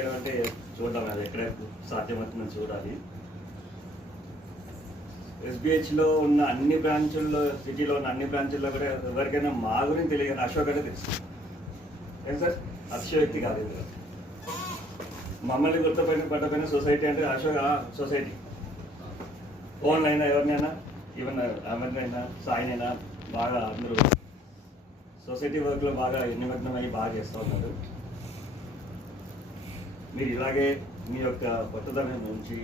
అంటే చూడాలి, అది ఎక్కడ సాధ్యమవుతుందని చూడాలి. ఎస్బిహెచ్లో ఉన్న అన్ని బ్రాంచుల్లో, సిటీలో ఉన్న అన్ని బ్రాంచుల్లో కూడా ఎవరికైనా మా గురించి తెలియదు, అశోక్ అంటే తెలుసు. ఏం సార్, అతిశయోక్తి కాదు ఇది. మమ్మల్ని పట్టకపోయిన సొసైటీ అంటే అశోక్ సొసైటీ. ఫోన్లు అయినా ఎవరినైనా, ఈవెన్ అమర్నైనా సాయినైనా బాగా అందరూ సొసైటీ వర్క్లో బాగా నిమగ్నమై బాగా చేస్తూ ఉన్నారు. మీరు ఇలాగే మీ యొక్క కొత్తదనం నుంచి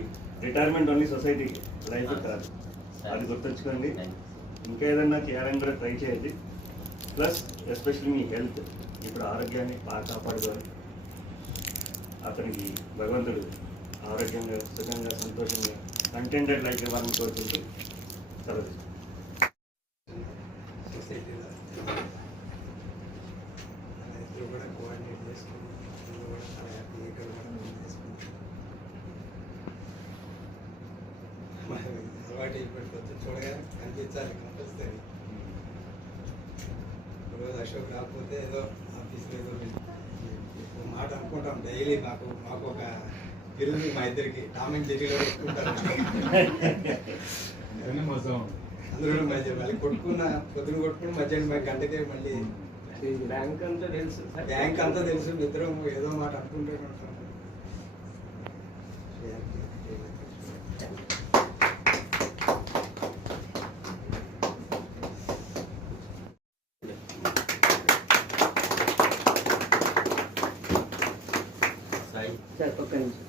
రిటైర్మెంట్ ఓన్లీ సొసైటీ లైఫ్ కాదు, అది గుర్తుంచుకోండి. ఇంకా ఏదన్నా చేయాలని కూడా ట్రై చేయండి. ప్లస్ ఎస్పెషల్లీ మీ హెల్త్, ఇప్పుడు ఆరోగ్యాన్ని బాగా కాపాడుకోవాలి. అతనికి భగవంతుడు ఆరోగ్యంగా, సుఖంగా, సంతోషంగా, కంటెంటెడ్ లైఫ్ ఇవ్వాలని కోరుకుంటూ సెలవు. అలవాటు అయిపోతుంది, చూడగా కనిపించాలి కంపల్సరీ. రోజు అశోక్ రాకపోతే ఏదో ఆఫీస్లో ఏదో మాట అనుకుంటాం డైలీ. మాకు ఒక బిరుదు మా ఇద్దరికి టామ్ అండ్ జెర్రీలో కొట్టుకుంటారు. అందరూ మధ్య మళ్ళీ కొట్టుకున్న పొద్దున కొట్టుకుని మధ్యాహ్నం గంటకే మళ్ళీ బ్యాంక్ అంతా తెలుసు. ఇద్దరం ఏదో మాట అనుకుంటూ ఉంటాం. సార్ ఒక్క నిమిషం.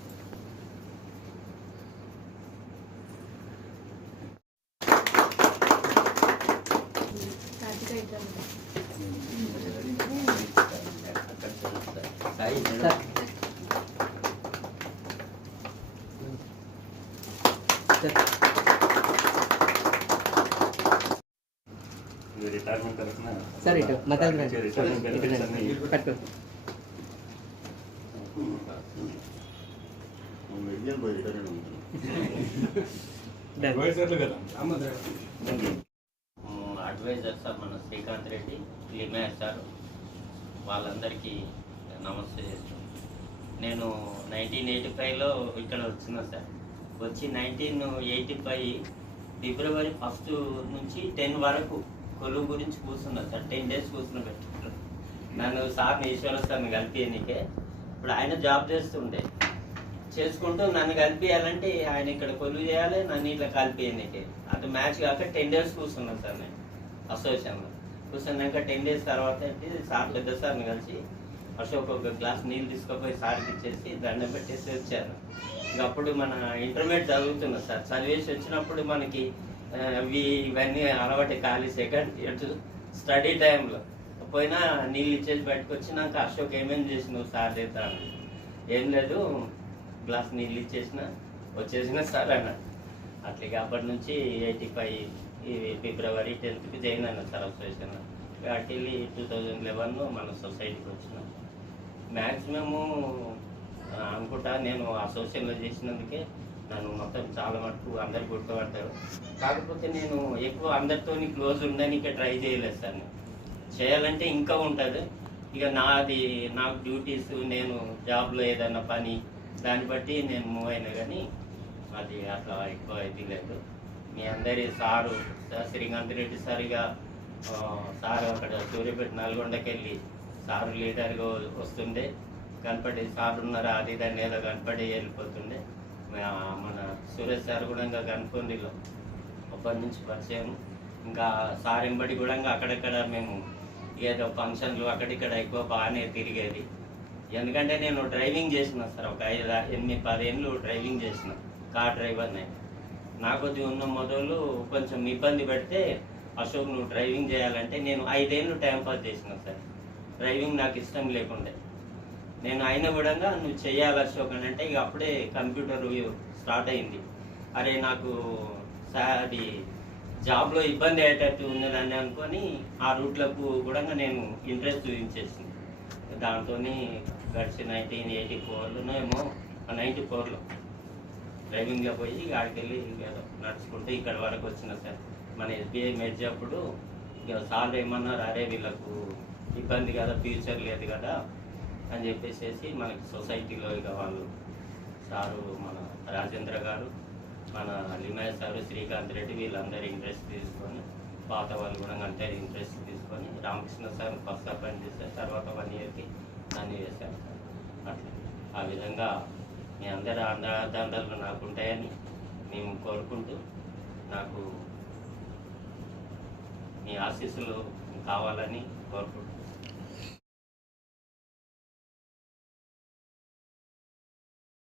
రిటైర్మెంట్ తరఫున సార్ ఇటు రిటైర్మెంట్ బెనిఫిట్స్ అన్ని పట్టుకో. అడ్వైజర్ సార్ మన శ్రీకాంత్ రెడ్డి, లిమేర్ సార్, వాళ్ళందరికీ నమస్తే చేస్తాను. నేను 1985లో ఇక్కడ వచ్చినా సార్. వచ్చి 1985 ఫిబ్రవరి 1 నుంచి 10 వరకు కొలువు గురించి కూర్చున్నా సార్. 10 డేస్ కూర్చుని పెట్టారు నన్ను. సార్ ఈశ్వర సార్ని కలిపియనికే. ఇప్పుడు ఆయన జాబ్ చేస్తుండే, చేసుకుంటూ నన్ను కలిపియాలంటే ఆయన ఇక్కడ కొలువు చేయాలి, నన్ను ఇట్లా కలిపియనికే. అటు మ్యాచ్ కాక 10 డేస్ కూర్చున్నాను సార్ నేను అసోసియేషన్లో. కూర్చున్నాక 10 డేస్ తర్వాత సార్, పెద్ద సార్ని కలిసి అశోక్ ఒక గ్లాస్ నీళ్ళు తీసుకుపోయి సార్కి ఇచ్చేసి దండం పెట్టేసి వచ్చారు. ఇంక అప్పుడు మన ఇంటర్మీడియట్ చదువుతున్నాం సార్. చదివేసి వచ్చినప్పుడు మనకి ఇవన్నీ అలవాటు ఖాళీ సెకండ్ ఇయర్ స్టడీ టైంలో పోయినా నీళ్ళు ఇచ్చేసి బయటకు వచ్చినాక అశోక్ ఏమేమి చేసినావు సార్ చేస్తాను. ఏం లేదు, గ్లాస్ నీళ్ళు ఇచ్చేసిన వచ్చేసిన సార్ అన్నాడు. అట్లాగే అప్పటి నుంచి 85 ఫిబ్రవరి 10th జాయిన్ అయినా సార్ అసోసియేషన్లో. అటు వెళ్ళి 2011 మన సొసైటీకి వచ్చినాం. మ్యాక్సిమము అనుకుంటా నేను అసోసియేషన్లో చేసినందుకే నన్ను మొత్తం చాలా మటుకు అందరు గుర్తుపడతారు. కాకపోతే నేను ఎక్కువ అందరితో క్లోజ్ ఉండడానికి ట్రై చేయలేదు సార్. నేను చేయాలంటే ఇంకా ఉంటుంది. ఇక నాకు డ్యూటీస్, నేను జాబ్లో ఏదైనా పని, దాన్ని బట్టి నేను మూవ్ అయినా, కానీ అది అట్లా ఎక్కువ ఇది లేదు. మీ అందరి సారు శ్రీకాంత్ రెడ్డి సారిగా సార్ అక్కడ సూర్యాపేట నల్గొండకి వెళ్ళి సారు లీడర్గా వస్తుండే, కనపడి సార్ ఉన్నారా అది దాన్ని ఏదో కనపడి వెళ్ళిపోతుండే. మన సురేష్ సార్ కూడా ఇంకా కనుకొండిలో అప్పటి నుంచి పరిచయం. ఇంకా సార్ ఎంబడి కూడా అక్కడక్కడ మేము ఏదో ఫంక్షన్లు అక్కడిక్కడ ఎక్కువ బాగానే తిరిగేది. ఎందుకంటే నేను డ్రైవింగ్ చేసిన సార్, ఒక 8-10 ఏళ్ళు డ్రైవింగ్ చేసిన, కార్ డ్రైవర్ని. నాకు ఉన్న మొదలు కొంచెం ఇబ్బంది పెడితే, అశోక్ నువ్వు డ్రైవింగ్ చేయాలంటే నేను 5 ఏళ్ళు టైంపాస్ చేసిన సార్. డ్రైవింగ్ నాకు ఇష్టం లేకుండే. నేను అయిన కూడా నువ్వు చెయ్యాలి అశోక్ అని అంటే, ఇక అప్పుడే కంప్యూటర్ స్టార్ట్ అయింది. అరే నాకు అది జాబ్లో ఇబ్బంది అయ్యేటట్టు ఉన్నదని అనుకొని ఆ రూట్లకు కూడా నేను ఇంట్రెస్ట్ చూపించేసింది. దాంతో గడిచి 1984లోనో ఏమో 94లో డ్రైవింగ్లో పోయి ఆడికి వెళ్ళి నడుచుకుంటూ ఇక్కడ వరకు వచ్చిన సార్. మన ఎస్బీఐ మెర్జ్ అప్పుడు ఇక సార్ ఏమన్నారు, అరే వీళ్ళకు ఇబ్బంది కదా, ఫ్యూచర్ లేదు కదా, అని చెప్పేసి మనకి సొసైటీలో ఇక వాళ్ళు సారు మన రాజేంద్ర గారు, మన లిమయ్య సారు, శ్రీకాంత్ రెడ్డి వీళ్ళందరూ ఇంట్రెస్ట్ తీసుకొని, పాత వాళ్ళు కూడా అంటే ఇంట్రెస్ట్ తీసుకొని రామకృష్ణ సార్ ఫస్ట్ అపాయింట్ చేశారు. తర్వాత 1 ఇయర్కి నన్ను చేశారు సార్. అట్లా ఆ విధంగా మీ అందరి అండదండలు నాకు ఉంటాయని మేము కోరుకుంటూ, నాకు మీ ఆశీస్సులు కావాలని కోరుకుంటున్నాను.